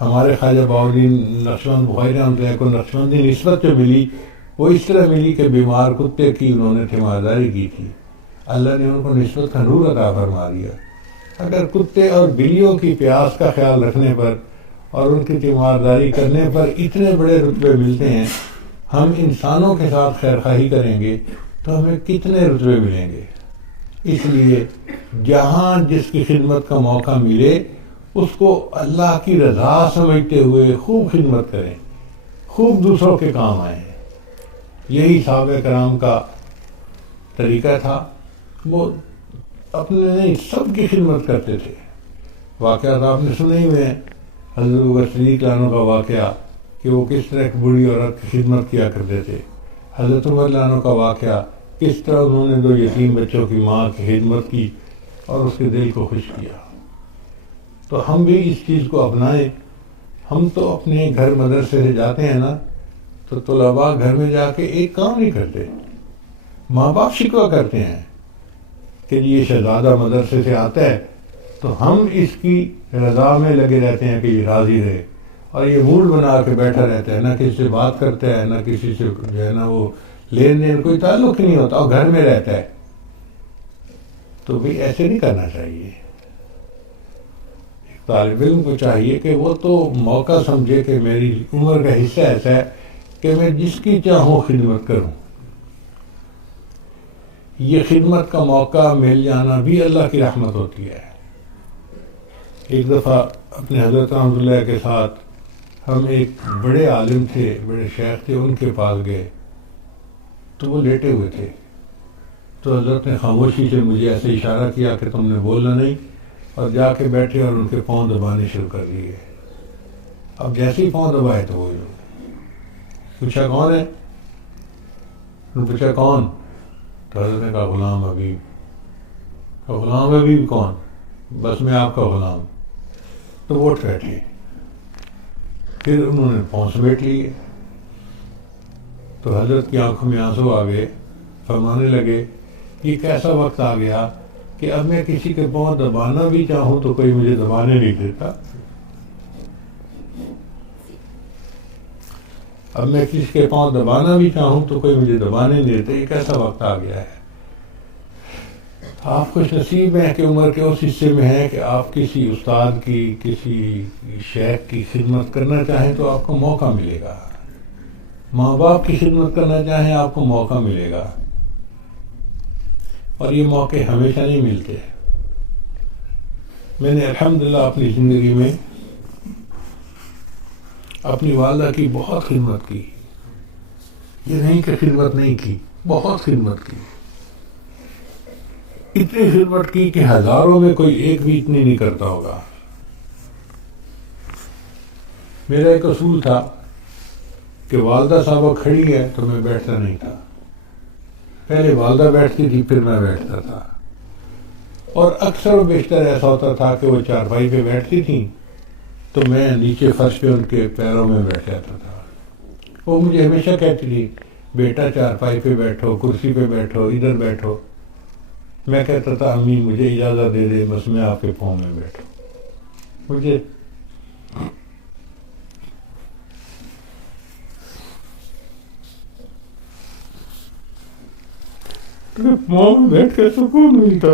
ہمارے خواجہ بہاؤالدین نقشبند بخاری رحمۃ اللہ کو نقشبندی نسبت جو ملی وہ اس طرح ملی کہ بیمار کتے کی انہوں نے تیمارداری کی تھی، اللہ نے ان کو نسبت کا نور عطا فرما دیا۔ اگر کتے اور بلیوں کی پیاس کا خیال رکھنے پر اور ان کی تیمارداری کرنے پر اتنے بڑے رتبے ملتے ہیں، ہم انسانوں کے ساتھ خیر خواہی کریں گے تو ہمیں کتنے رتبے ملیں گے۔ اس لیے جہاں جس کی خدمت کا موقع ملے اس کو اللہ کی رضا سمجھتے ہوئے خوب خدمت کریں، خوب دوسروں کے کام آئیں۔ یہی صحابہ کرام کا طریقہ تھا، وہ اپنے نہیں سب کی خدمت کرتے تھے۔ واقعات آپ نے سنے ہوئے ہیں، حضرت ابوبکر صدیق عنہ کا واقعہ کہ وہ کس طرح ایک بوڑھی عورت کی خدمت کیا کرتے تھے، حضرت عمر عنہ کا واقعہ کس طرح انہوں نے 2 یتیم بچوں کی ماں کی خدمت کی اور اس کے دل کو خوش کیا۔ تو ہم بھی اس چیز کو اپنائیں۔ ہم تو اپنے گھر مدرسے سے جاتے ہیں نا، تو طلباء گھر میں جا کے ایک کام نہیں کرتے، ماں باپ شکوہ کرتے ہیں کہ یہ شہزادہ مدرسے سے آتا ہے تو ہم اس کی رضا میں لگے رہتے ہیں کہ یہ راضی رہے، اور یہ موڈ بنا کے بیٹھا رہتا ہے، نہ کسی سے بات کرتا ہے، نہ کسی سے جو ہے نا وہ لین دین کوئی تعلق نہیں ہوتا، اور گھر میں رہتا ہے۔ تو بھی ایسے نہیں کرنا چاہیے۔ ایک طالب علم کو چاہیے کہ وہ تو موقع سمجھے کہ میری عمر کا حصہ ایسا ہے کہ میں جس کی چاہوں خدمت کروں۔ یہ خدمت کا موقع مل جانا بھی اللہ کی رحمت ہوتی ہے۔ ایک دفعہ اپنے حضرت رحمۃ اللہ کے ساتھ ہم ایک بڑے عالم تھے، بڑے شیخ تھے، ان کے پاس گئے تو وہ لیٹے ہوئے تھے، تو حضرت نے خاموشی سے مجھے ایسے اشارہ کیا کہ تم نے بولنا نہیں، اور جا کے بیٹھے اور ان کے پاؤں دبانے شروع کر دیے۔ اب جیسے ہی پاؤں دبائے تو وہ پوچھا کون ہے؟ انہوں نے پوچھا کون؟ تو حضرت نے کہا غلام حبیب۔ کہا غلام حبیب کون؟ بس میں آپ کا غلام۔ تو وہ اٹھ بیٹھے، پھر انہوں نے پاؤں سمیٹ لیے، تو حضرت کی آنکھوں میں آنسو آ گئے، فرمانے لگے یہ کیسا وقت آ گیا کہ اب میں کسی کے پاؤں دبانا بھی چاہوں تو کوئی مجھے دبانے نہیں دیتا، اب میں کسی کے پاؤں دبانا بھی چاہوں تو کوئی مجھے دبانے نہیں دیتا، یہ کیسا وقت آ گیا ہے۔ آپ خوش نصیب ہیں کہ عمر کے اس حصے میں ہیں کہ آپ کسی استاد کی، کسی شیخ کی خدمت کرنا چاہیں تو آپ کو موقع ملے گا، ماں باپ کی خدمت کرنا چاہیں آپ کو موقع ملے گا، اور یہ موقع ہمیشہ نہیں ملتے۔ میں نے الحمدللہ اپنی زندگی میں اپنی والدہ کی بہت خدمت کی، یہ نہیں کہ خدمت نہیں کی، بہت خدمت کی، اتنی خدمت کی کہ ہزاروں میں کوئی ایک بھی اتنی نہیں کرتا ہوگا۔ میرا ایک اصول تھا کہ والدہ صاحبہ کھڑی ہے تو میں بیٹھتا نہیں تھا، پہلے والدہ بیٹھتی تھی پھر میں بیٹھتا تھا، اور اکثر و بیشتر ایسا ہوتا تھا کہ وہ چارپائی پہ بیٹھتی تھیں تو میں نیچے فرش پہ ان کے پیروں میں بیٹھ جاتا تھا۔ وہ مجھے ہمیشہ کہتی تھی بیٹا چارپائی پہ بیٹھو، کرسی پہ بیٹھو، ادھر بیٹھو۔ میں کہتا تھا امی مجھے اجازت دے دے، بس میں آپ کے پاؤں میں بیٹھوں، مجھے پاؤں میں بیٹھ کے سکون ملتا۔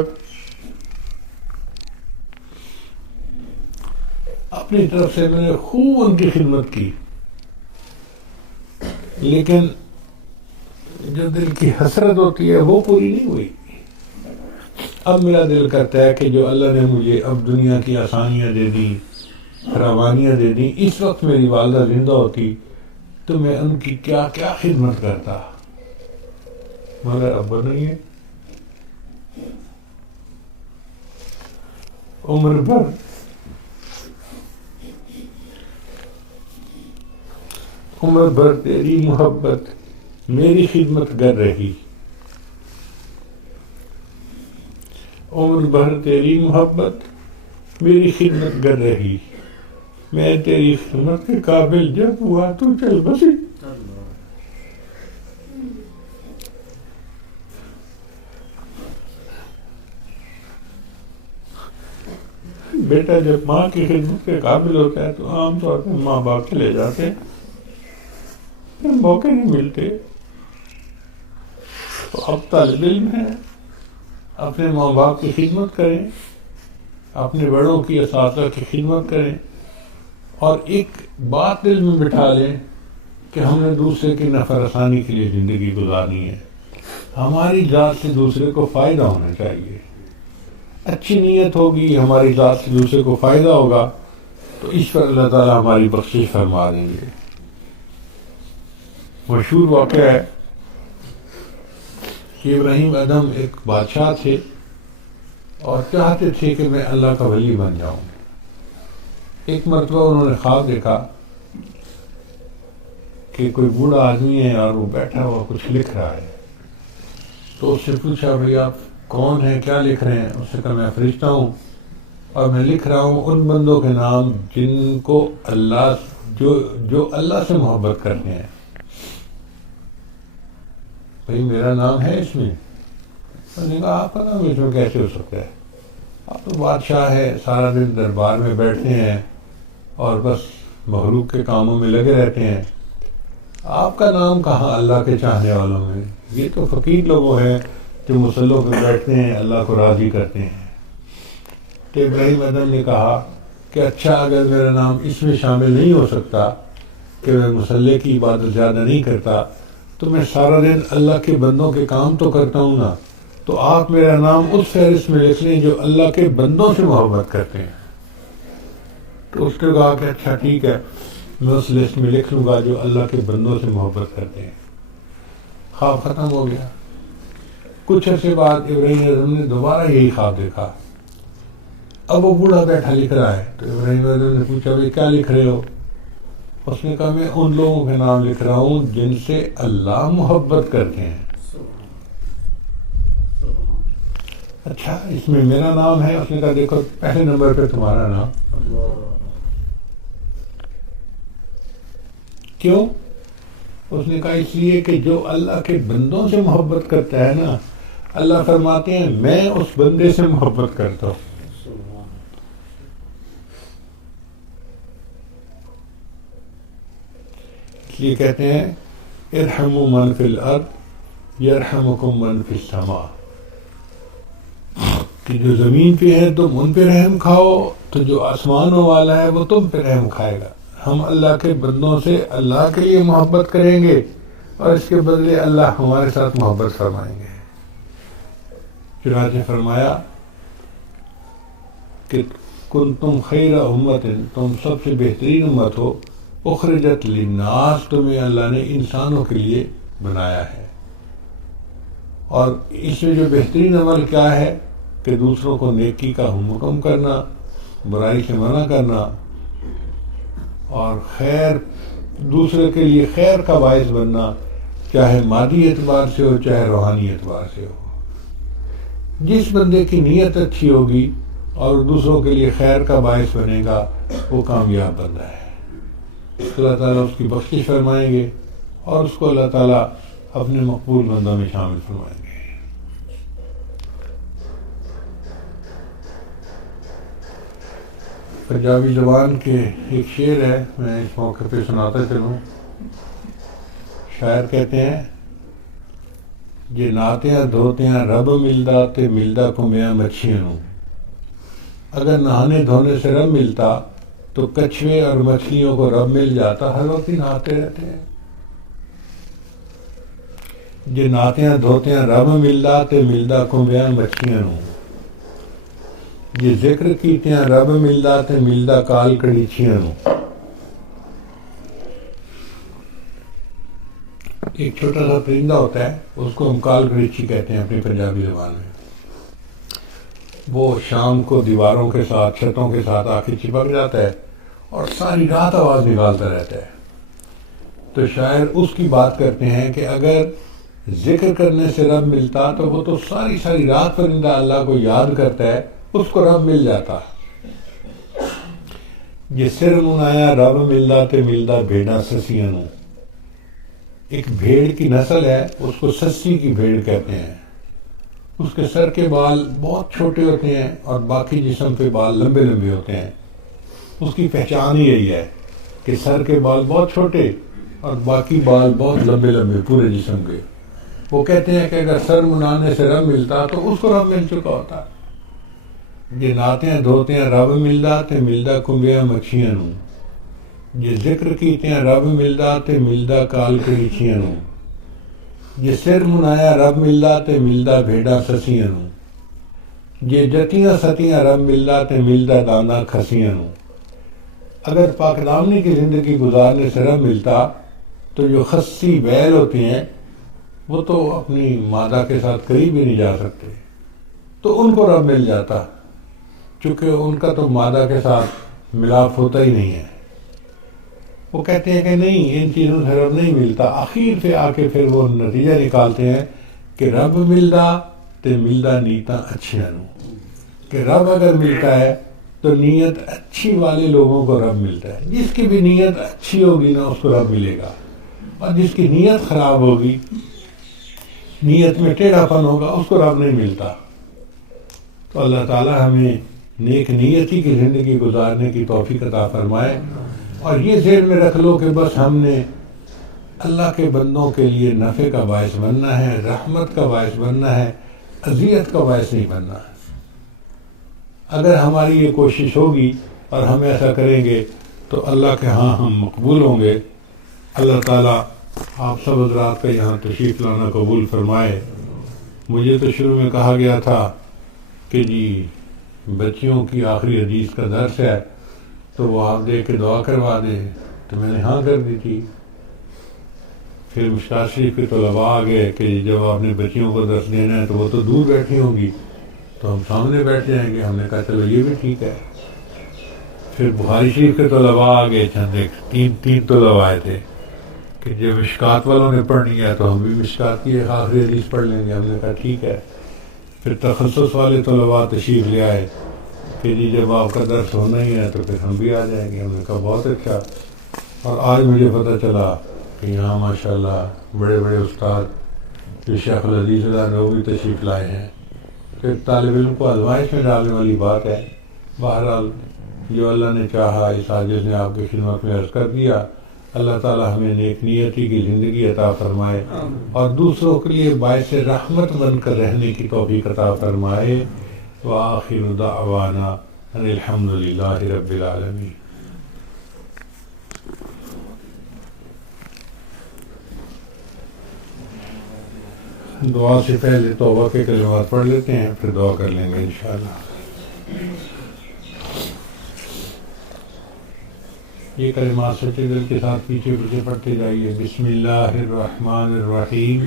اپنی طرف سے میں نے خوب ان کی خدمت کی، لیکن جو دل کی حسرت ہوتی ہے وہ پوری نہیں ہوئی۔ اب میرا دل کرتا ہے کہ جو اللہ نے مجھے اب دنیا کی آسانیاں دے دی، فراوانیاں دے دی، اس وقت میری والدہ زندہ ہوتی تو میں ان کی کیا کیا خدمت کرتا، مگر اب نہیں ہے۔ عمر بھر تیری محبت میری خدمت کر رہی، عمر بھر تیری محبت میری خدمت کر رہی، میں تیری خدمت کے قابل جب ہوا تو چل بسی۔ بیٹا جب ماں کی خدمت کے قابل ہوتا ہے تو عام طور پر ماں باپ چلے جاتے، پھر موقع نہیں ملتے۔ تو اب طالب علم ہے، اپنے ماں باپ کی خدمت کریں، اپنے بڑوں کی اساتذہ کی خدمت کریں، اور ایک بات دل میں بٹھا لیں کہ ہم نے دوسرے کی نفع رسانی کے لیے زندگی گزارنی ہے، ہماری ذات سے دوسرے کو فائدہ ہونا چاہیے، اچھی نیت ہوگی، ہماری ذات سے دوسرے کو فائدہ ہوگا تو اس پر اللہ تعالیٰ ہماری بخشش فرما دیں گے۔ مشہور واقعہ ہے کہ ابراہیم ادم ایک بادشاہ تھے اور چاہتے تھے کہ میں اللہ کا ولی بن جاؤں۔ ایک مرتبہ انہوں نے خواب دیکھا کہ کوئی بوڑھا آدمی ہے اور وہ بیٹھا ہوا کچھ لکھ رہا ہے، تو اس سے پوچھا بھئی آپ کون ہیں، کیا لکھ رہے ہیں؟ اس نے کہا میں فرشتہ ہوں اور میں لکھ رہا ہوں ان بندوں کے نام جن کو اللہ جو اللہ سے محبت کرتے ہیں۔ بھئی میرا نام ہے اس میں؟ انہوں نے کہا آپ کا نام اس میں کیسے ہو سکتا ہے، آپ تو بادشاہ ہے، سارا دن دربار میں بیٹھتے ہیں اور بس مخلوق کے کاموں میں لگے رہتے ہیں، آپ کا نام کہاں اللہ کے چاہنے والوں میں؟ یہ تو فقیر لوگوں ہیں جو مصلوں پہ بیٹھتے ہیں، اللہ کو راضی کرتے ہیں۔ تو ابراہیم ادم نے کہا کہ اچھا اگر میرا نام اس میں شامل نہیں ہو سکتا کہ میں مصلے کی عبادت زیادہ نہیں کرتا تو میں سارا دن اللہ کے بندوں کے کام تو کرتا ہوں نا، تو آپ میرا نام اس فہرست میں لکھ لیں جو اللہ کے بندوں سے محبت کرتے ہیں۔ تو اس نے کہا کہ اچھا ٹھیک ہے، میں اس لسٹ میں لکھ لوں گا جو اللہ کے بندوں سے محبت کرتے ہیں۔ خواب ختم ہو گیا۔ کچھ عرصے بعد ابراہیم اعظم نے دوبارہ یہی خواب دیکھا، اب وہ بوڑھا بیٹھا لکھ رہا ہے۔ تو ابراہیم اعظم نے پوچھا بھائی کیا لکھ رہے ہو؟ اس نے کہا میں ان لوگوں کے نام لکھ رہا ہوں جن سے اللہ محبت کرتے ہیں۔ اچھا اس میں میرا نام ہے؟ اس نے کہا دیکھو پہلے نمبر پہ تمہارا نام۔ کیوں؟ اس نے کہا اس لیے کہ جو اللہ کے بندوں سے محبت کرتا ہے نا، اللہ فرماتے ہیں میں اس بندے سے محبت کرتا ہوں۔ اس لیے کہتے ہیں ارحموا من فی الارض یرحمکم من فی السماء، کہ جو زمین پہ ہے تم ان پہ رحم کھاؤ تو جو آسمانوں والا ہے وہ تم پہ رحم کھائے گا۔ ہم اللہ کے بندوں سے اللہ کے لیے محبت کریں گے اور اس کے بدلے اللہ ہمارے ساتھ محبت فرمائیں گے۔ چنانچہ فرمایا کہ کنتم خیر امت، تم سب سے بہترین امت ہو، اخرجت للناس، تمہیں اللہ نے انسانوں کے لیے بنایا ہے. اور اس میں جو بہترین عمل کیا ہے کہ دوسروں کو نیکی کا حکم کرنا، برائی سے منع کرنا، اور خیر دوسرے کے لیے خیر کا باعث بننا، چاہے مادی اعتبار سے ہو چاہے روحانی اعتبار سے ہو. جس بندے کی نیت اچھی ہوگی اور دوسروں کے لیے خیر کا باعث بنے گا وہ کامیاب بندہ ہے. اللہ تعالیٰ اس کی بخشش فرمائیں گے اور اس کو اللہ تعالیٰ اپنے مقبول بندوں میں شامل فرمائیں گے. پنجابی زبان کے ایک شعر ہے، میں اس موقع پہ سناتا چلوں. شاعر کہتے ہیں، جے نہاتیاں دھوتیاں رب ملدا تے ملدا کمبیاں مچھیاں نوں. اگر نہانے دھونے سے رب ملتا تو کچھوے اور مچھلیوں کو رب مل جاتا، ہر وقت ہی نہاتے رہتے ہیں. جے نہاتیاں دھوتیاں رب ملدا تے ملدا کمبیاں مچھیاں نوں. جے ذکر کیتیاں رب ملدا تے ملدا کال کڑیچیاں نوں. ایک چھوٹا سا پرندہ ہوتا ہے، اس کو ہم کال کڑیچی کہتے ہیں اپنی پنجابی زبان میں. وہ شام کو دیواروں کے ساتھ، چھتوں کے ساتھ آ کے چپک جاتا ہے اور ساری رات آواز نکالتا رہتا ہے. تو شاعر اس کی بات کرتے ہیں کہ اگر ذکر کرنے سے رب ملتا تو وہ تو ساری ساری رات پرندہ اللہ کو یاد کرتا ہے، اس کو رب مل جاتا. جے سر منایا رب ملدا تے ملدا بھیڑاں سسیاں نوں. ایک بھیڑ کی نسل ہے، اس کو سسی کی بھیڑ کہتے ہیں. اس کے سر کے بال بہت چھوٹے ہوتے ہیں اور باقی جسم پہ بال لمبے لمبے ہوتے ہیں. اس کی پہچان ہی یہی ہے کہ سر کے بال بہت چھوٹے اور باقی بال بہت لمبے لمبے پورے جسم کے. وہ کہتے ہیں کہ اگر سر منانے سے رب ملتا تو اس کو رب مل چکا ہوتا. جے نہاتیاں دھوتیاں رب ملدا تے ملدا کمبیاں مچھیاں نوں. جے ذکر کیتیاں رب ملدا تے ملدا کال کڑیچیاں نوں. جے سر منایا رب ملدا تے ملدا بھیڑاں سسیاں نوں. جے جتیاں ستیاں رب ملدا تے ملدا دانداں کھسیاں نوں. اگر پاک دامنی کی زندگی گزارنے سے رب ملتا تو جو خسی بیل ہوتے ہیں وہ تو اپنی مادہ کے ساتھ قریب ہی نہیں جا سکتے، تو ان کو رب مل جاتا، چونکہ ان کا تو مادہ کے ساتھ ملاپ ہوتا ہی نہیں ہے. وہ کہتے ہیں کہ نہیں، ان چیزوں سے رب نہیں ملتا. آخر سے آ کے پھر وہ نتیجہ نکالتے ہیں کہ رب ملدا تے ملدا نیتاں اچھیاں نوں. کہ رب اگر ملتا ہے تو نیت اچھی والے لوگوں کو رب ملتا ہے. جس کی بھی نیت اچھی ہوگی نا اس کو رب ملے گا، اور جس کی نیت خراب ہوگی، نیت میں ٹیڑھا پن ہوگا، اس کو رب نہیں ملتا. تو اللہ تعالیٰ ہمیں نیک نیتی کی زندگی گزارنے کی توفیق عطا فرمائے. اور یہ ذہن میں رکھ لو کہ بس ہم نے اللہ کے بندوں کے لیے نفع کا باعث بننا ہے، رحمت کا باعث بننا ہے، اذیت کا باعث نہیں بننا. اگر ہماری یہ کوشش ہوگی اور ہم ایسا کریں گے تو اللہ کے ہاں ہم مقبول ہوں گے. اللہ تعالیٰ آپ سب حضرات کا یہاں تشریف لانا قبول فرمائے. مجھے تو شروع میں کہا گیا تھا کہ جی بچیوں کی آخری حدیث کا درس ہے تو وہ آپ دے کے دعا کروا دیں، تو میں نے ہاں کر دی تھی. پھر مشکات شریف کے طلباء آ گئے کہ جب آپ نے بچیوں کو درس دینا ہے تو وہ تو دور بیٹھی ہوں گی تو ہم سامنے بیٹھ جائیں گے. ہم نے کہا چلو یہ بھی ٹھیک ہے. پھر بخاری شریف کے طلباء آ گئے، چند ایک تین طلباء آئے تھے کہ جب مشکات والوں نے پڑھنی ہے تو ہم بھی مشکات کی ایک آخری حدیث پڑھ لیں گے. ہم نے کہا ٹھیک ہے. پھر تخصص والے طلباء تشریف لے آئے کہ جی جب آپ کا درس ہونا ہی ہے تو پھر ہم بھی آ جائیں گے. ہم نے کہا بہت اچھا. اور آج مجھے پتہ چلا کہ یہاں ماشاءاللہ بڑے بڑے استاد جو شیخ الحدیث نووی تشریف لائے ہیں. تو ایک طالب علم کو آزمائش میں ڈالنے والی بات ہے. بہرحال جو اللہ نے چاہا اس عاجز نے آپ کی خدمت میں عرض کر دیا. اللہ تعالی ہمیں نیک نیتی کی زندگی عطا فرمائے اور دوسروں کے لیے باعث رحمت بن کر رہنے کی توفیق عطا فرمائے. وآخر دعوانا ان الحمد للہ رب العالمین. دعا سے پہلے توبہ کے کلمات پڑھ لیتے ہیں، پھر دعا کر لیں گے انشاءاللہ. یہ کلمات سچے دل کے ساتھ پیچھے پیچھے پڑھتے جائیے. بسم اللہ الرحمن الرحیم.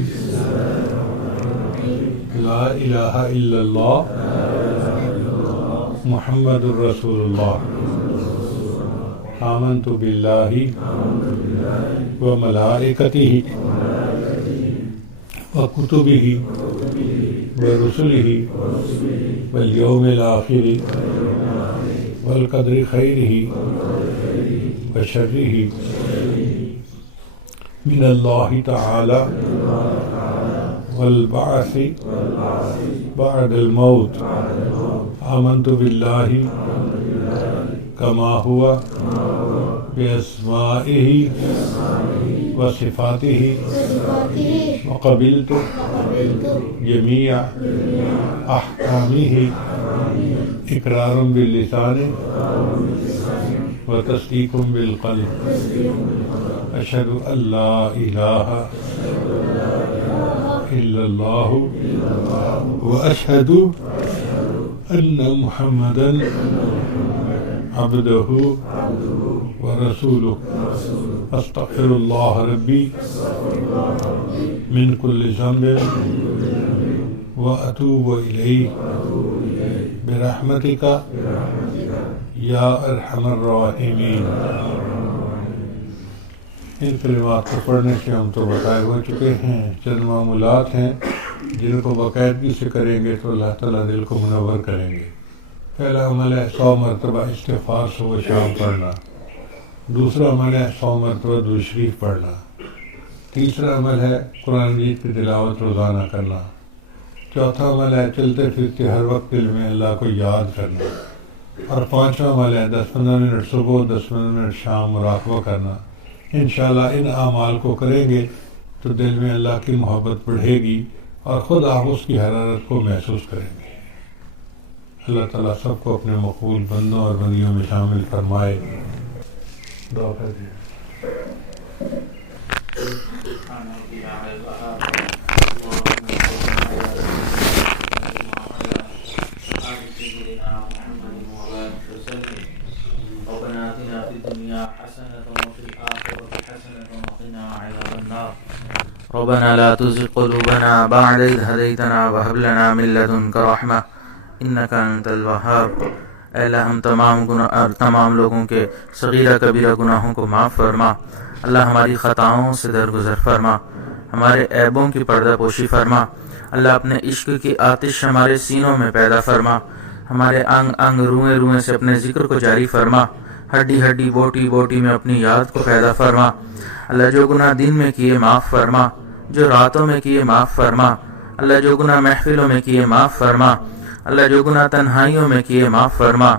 لا الہ الا اللہ محمد الرسول اللہ. آمنت باللہ وملائکتہ وکتبہ ورسلہ والیوم الآخر والقدر خیرہ وشرہ من اللہ تعالی والبعث بعد الموت. آمنت باللہ کما ہوا بأسمائہ وصفاتہ وقبلت جمیع احکامہ اقرار باللسان وتصدیق بالقلب. اشہد ان لا الہ الا اللہ واشہد ان محمدا عبدہ ورسولہ. استغفر اللہ ربی من کل ذنب واتوب الیہ برحمتک یا ارحم الراحمین. ان کلمات کو پڑھنے سے ہم تو بتائے ہو چکے ہیں. چند معمولات ہیں جن کو باقاعدگی سے کریں گے تو اللہ تعالیٰ دل کو منور کریں گے. پہلا عمل ہے 100 مرتبہ استغفار صبح شام پڑھنا. دوسرا عمل ہے 100 مرتبہ درود شریف پڑھنا. تیسرا عمل ہے قرآن مجید کی تلاوت روزانہ کرنا. چوتھا عمل ہے چلتے پھرتے ہر وقت دل میں اللہ کو یاد کرنا. اور پانچواں عمل ہے 10-15 منٹ صبح 10-15 منٹ شام مراقبہ کرنا. انشاءاللہ ان اعمال کو کریں گے تو دل میں اللہ کی محبت بڑھے گی اور خود آپ اس کی حرارت کو محسوس کریں گے. اللہ تعالیٰ سب کو اپنے مقبول بندوں اور بندیوں میں شامل فرمائے. دعا کر دیں. ربنا آتنا في الدنيا حسنة وفي الآخرة حسنة وقنا عذاب النار. ربنا لا تزغ قلوبنا بعد إذ هديتنا وهب لنا من لدنك رحمة إنك أنت الوهاب. اے اللہ ہم تمام لوگوں کے صغیرہ کبیرہ گناہوں کو معاف فرما. اللہ ہماری خطاؤں سے درگزر فرما. ہمارے عیبوں کی پردہ پوشی فرما. اللہ اپنے عشق کی آتش ہمارے سینوں میں پیدا فرما. ہمارے انگ انگ روئیں روئیں سے اپنے ذکر کو جاری فرما. ہڈی ہڈی بوٹی بوٹی میں اپنی یاد کو پیدا فرما. اللہ جو گناہ دن میں کیے معاف فرما. جو راتوں میں کیے معاف فرما. اللہ جو گناہ محفلوں میں کیے معاف فرما. اللہ جو گناہ تنہائیوں میں کیے معاف فرما.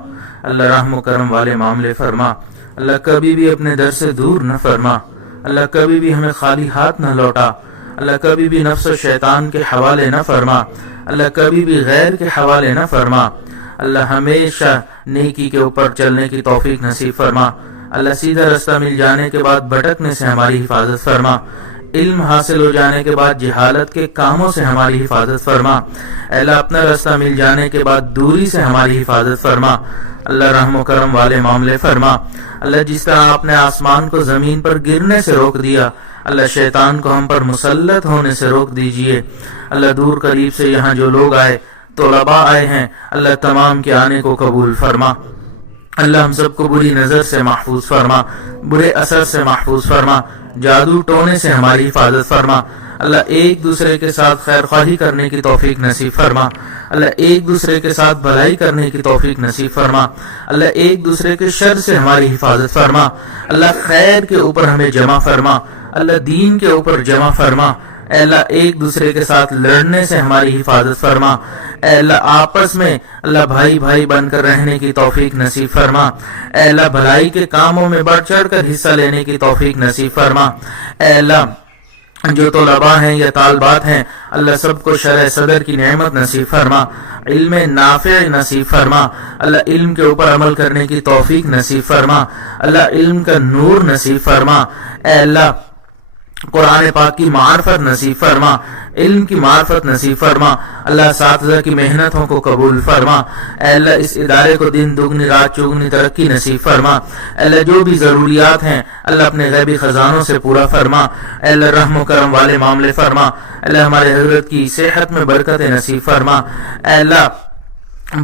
اللہ رحم و کرم والے معاملے فرما. اللہ کبھی بھی اپنے در سے دور نہ فرما. اللہ کبھی بھی ہمیں خالی ہاتھ نہ لوٹا. اللہ کبھی بھی نفس و شیطان کے حوالے نہ فرما. اللہ کبھی بھی غیر کے حوالے نہ فرما. اللہ ہمیشہ نیکی کے اوپر چلنے کی توفیق نصیب فرما. اللہ سیدھا رستہ مل جانے کے بعد بھٹکنے سے ہماری حفاظت فرما. علم حاصل ہو جانے کے بعد جہالت کے کاموں سے ہماری حفاظت فرما. اے اللہ اپنا رستہ مل جانے کے بعد دوری سے ہماری حفاظت فرما. اللہ رحم و کرم والے معاملے فرما. اللہ جس طرح آپ نے آسمان کو زمین پر گرنے سے روک دیا، اللہ شیطان کو ہم پر مسلط ہونے سے روک دیجئے. اللہ دور قریب سے یہاں جو لوگ آئے، طلباء آئے ہیں، اللہ تمام کے آنے کو قبول فرما. اللہ ہم سب کو بری نظر سے محفوظ فرما، برے اثر سے محفوظ فرما، جادو ٹونے سے ہماری حفاظت فرما. اللہ ایک دوسرے کے ساتھ خیر خواہی کرنے کی توفیق نصیب فرما. اللہ ایک دوسرے کے ساتھ بھلائی کرنے کی توفیق نصیب فرما. اللہ ایک دوسرے کے شر سے ہماری حفاظت فرما. اللہ خیر کے اوپر ہمیں جمع فرما. اللہ دین کے اوپر جمع فرما. اے اللہ ایک دوسرے کے ساتھ لڑنے سے ہماری حفاظت فرما. اے اللہ آپس میں اللہ بھائی بھائی بن کر رہنے کی توفیق نصیب فرما. اے اللہ بھلائی کے کاموں میں بڑھ چڑھ کر حصہ لینے کی توفیق نصیب فرما. اے اللہ جو طلباء ہیں یا طالبات ہیں، اللہ سب کو شرح صدر کی نعمت نصیب فرما، علم نافع نصیب فرما. اللہ علم کے اوپر عمل کرنے کی توفیق نصیب فرما. اللہ علم کا نور نصیب فرما. اے اللہ قرآن پاک کی معرفت نصیب فرما، علم کی معرفت نصیب فرما، اللہ اساتذہ کی محنتوں کو قبول فرما، اے اللہ اس ادارے کو دن دگنی رات چوگنی ترقی نصیب فرما، اے اللہ جو بھی ضروریات ہیں اللہ اپنے غیبی خزانوں سے پورا فرما، اے اللہ رحم و کرم والے معاملے فرما، اے اللہ ہمارے حضرت کی صحت میں برکت نصیب فرما، اے اللہ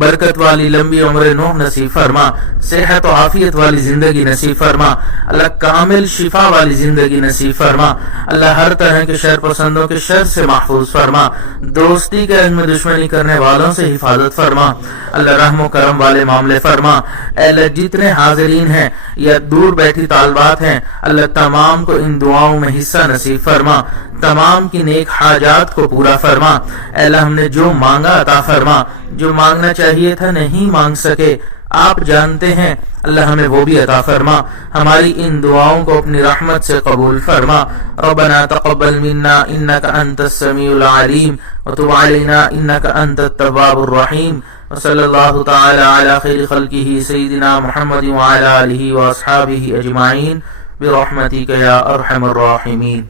برکت والی لمبی عمر نوح نصیب فرما، صحت و عافیت والی زندگی نصیب فرما، اللہ کامل شفا والی زندگی نصیب فرما، اللہ ہر طرح کے شر پسندوں کے شر سے محفوظ فرما، دوستی کے رنگ میں دشمنی کرنے والوں سے حفاظت فرما، اللہ رحم و کرم والے معاملے فرما، اے اللہ جتنے حاضرین ہیں یا دور بیٹھی طالبات ہیں اللہ تمام کو ان دعاؤں میں حصہ نصیب فرما، تمام کی نیک حاجات کو پورا فرما، اے اللہ ہم نے جو مانگا عطا فرما، جو مانگنا چاہیے تھا نہیں مانگ سکے آپ جانتے ہیں اللہ ہمیں وہ بھی عطا فرما، ہماری ان دعاؤں کو اپنی رحمت سے قبول فرما، ربنا تقبل منا انك انت السميع العليم وتب علينا انك انت التواب الرحيم، وصلى الله تعالى على خير خلقه سيدنا محمد وعلى آله واصحابه اجمعين برحمتك يا ارحم الراحمين.